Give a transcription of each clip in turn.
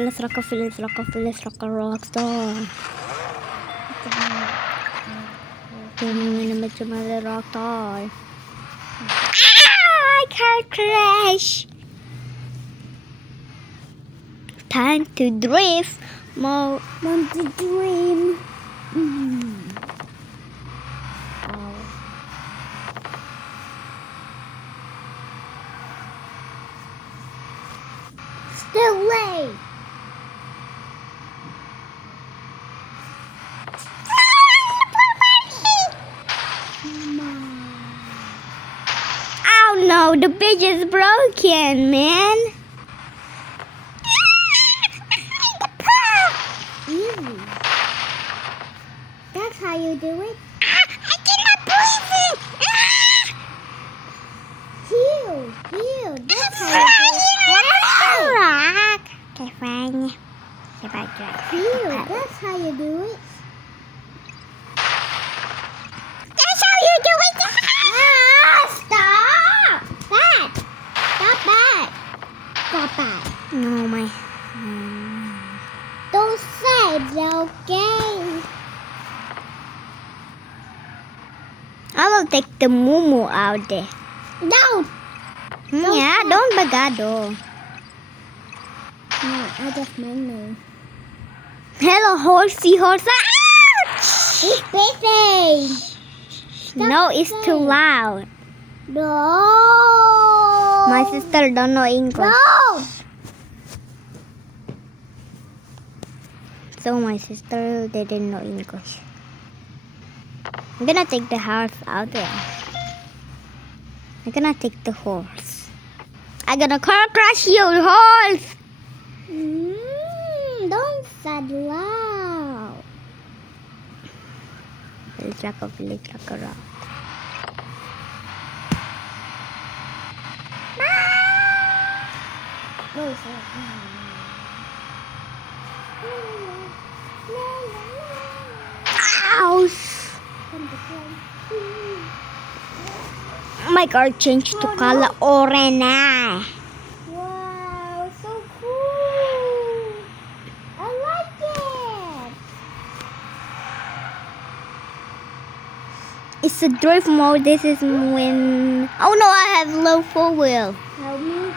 Let's rock a rock star. Macam rock star. I can't crash. Time to drift. More want to dream. Still late. Oh no, the bridge is broken, man. Easy. That's how you do it. I cannot breathe it. Heal. That's how you do it. Rock. Okay, fine. Heal. That's how you do it. That's how you do it. Stop. Stop that. No, my. Don't say it's okay. I will take the mumu out there. No. Yeah, don't bagado. No, I just meant. Hello, horsey. Ouch! It's busy. No, it's too loud. No. My sister don't know English. No. So my sister didn't know English. I'm gonna take the horse out there. I'm gonna take the horse. I'm gonna crush your horse. Don't say loud. Village like a rock. Ouch! My car changed to color orange. Wow, so cool! I like it. It's a drift mode. This is when. Oh no, I have low 4-wheel. Help me.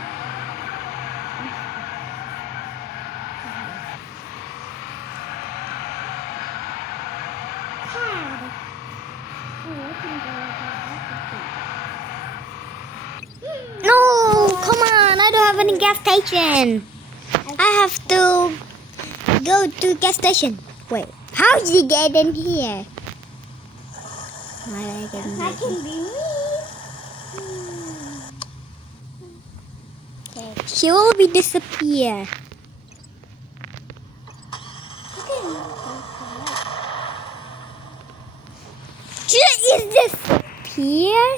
No, come on, I don't have any gas station. I have to go to gas station. Wait, how did you get in here? I can be me. She will be disappear. She is disappear.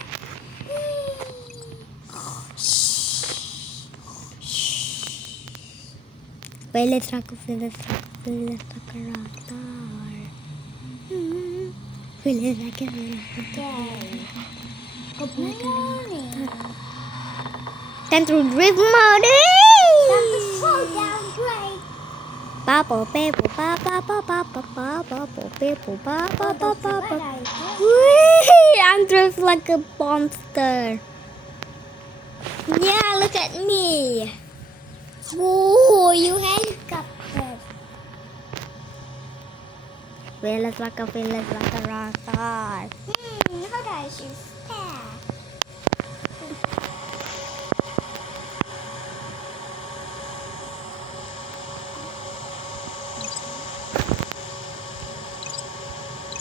Wait, let's rock a rock star. Let's rock a Good morning. Time to drift mode. Time to slow down, great. Papa, people, papa. I'm dressed like a monster. Yeah, look at me. Whoa, you helicopter. Let's rock a rock star. How do I shoot star?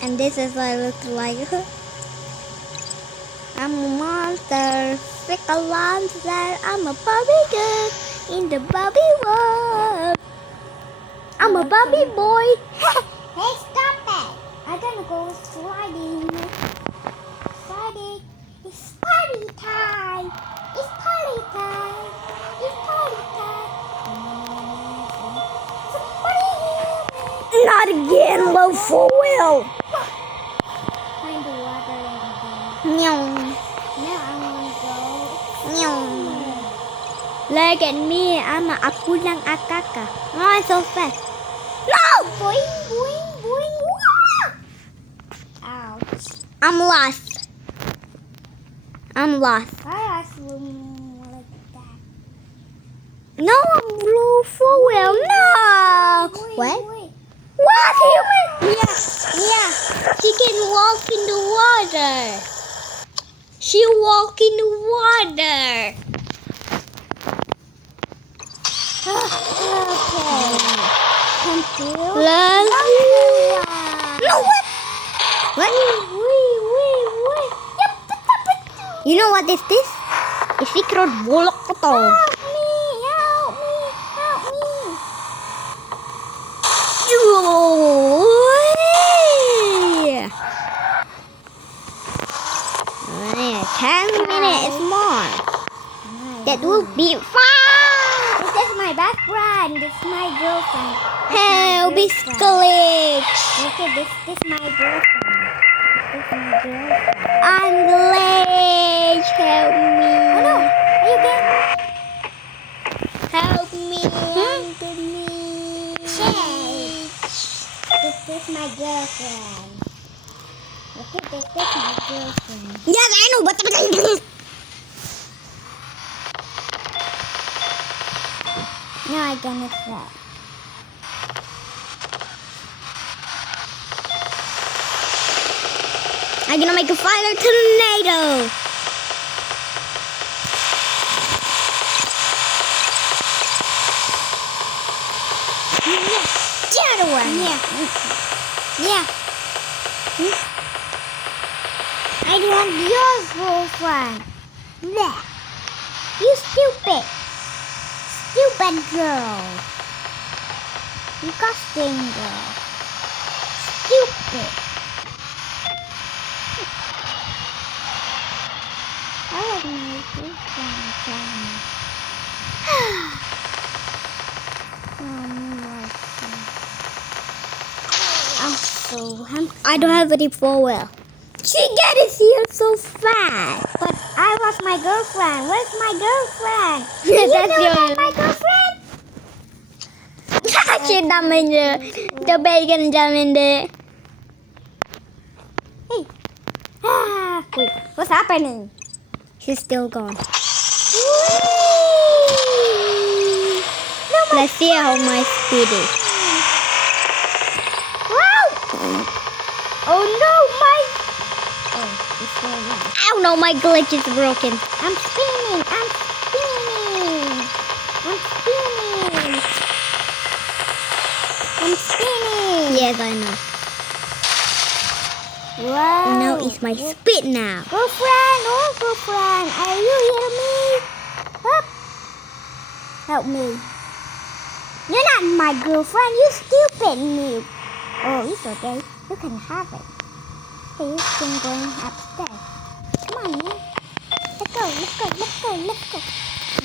And this is what I look like. I'm a monster, sick a monster. I'm a Barbie girl in the Barbie world. I'm a Barbie boy. Hey, stop it! I'm gonna go sliding. It's party time. Not again, low 4-wheel. Find the water and go. Now I want to go. Look at me. I'm a Apolang Angkaka. Oh, I'm so fast. No! Boing, boing, boing. Ouch. I'm lost. I'm lost. Why are you like that? No, I'm low for wheel. No! What? What? Yeah. She can walk in the water. She walk in the water. Okay. Thank you. Love you. No, what? What? You know what is this? It's secret bolok ko to. Help me. Yeah. 10 minutes more. That will be fun. This is my best friend. This is my girlfriend. Help, it's glitch. Okay, this is my girlfriend. I'm glitch. Help me. Oh no, are you okay? Help me. I'm glitch. This is my girlfriend. Okay, this is my girlfriend. Yes, I know, but no, I don't know that. I'm gonna make a fire tornado. The other one. Yeah. I want your girlfriend. Bleh. You stupid girl. Disgusting girl. Stupid. I like my girlfriend. I don't have any four-wheel. She get it here so fast. But I lost my girlfriend. Where's my girlfriend? That's my girlfriend. She's coming there. The bacon coming there. Hey. Wait, what's happening? She's still gone. Let's see how my speed is. Wow! Oh no, oh no, my glitch is broken. I'm spinning. Yes, I know. Wow. Now it's my speed now. Girlfriend, are you hear me? Help me. You're not my girlfriend, you stupid noob. Oh, it's okay. You can have it. Hey, you can go upstairs. Come on, man. Let's go.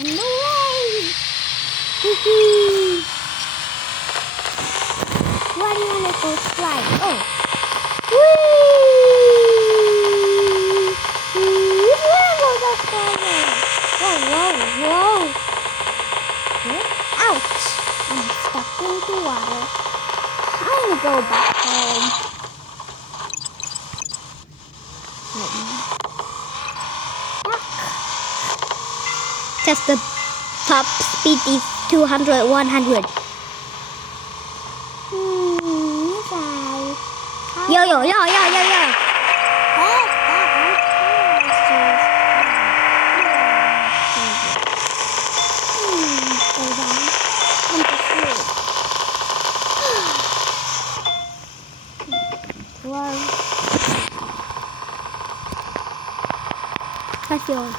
No way. Why do you want to go slide? Oh. Whoa. Ouch. I'm stuck into water. I'm gonna go back home. Just the top speed is 200, 100. Yo. That's yours.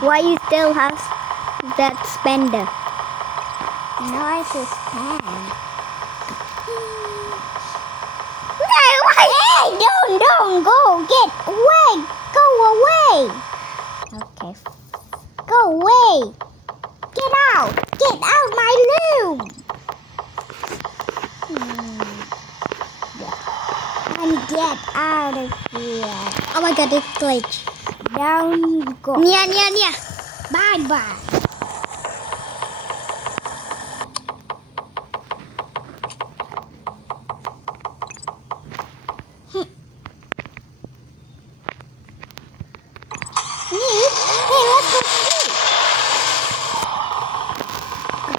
Why you still have that spender? No, I just can. Hey, don't go. Get away. Go away. Okay. Go away. Get out my room. And get out of here. Oh my god, it's glitch. Down you go. Nia. Bye bye.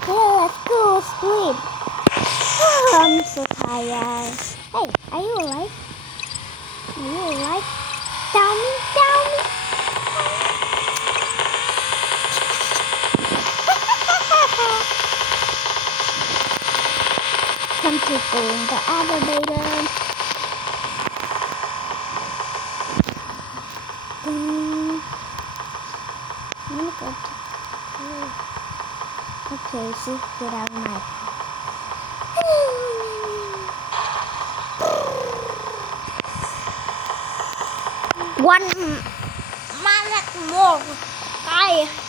Let's go sleep. I'm so tired. Hey, are you alive? Are you alive? Tell me. Time to go in the elevator. Let me go to. Okay, see, get out of my. One minute more. Bye.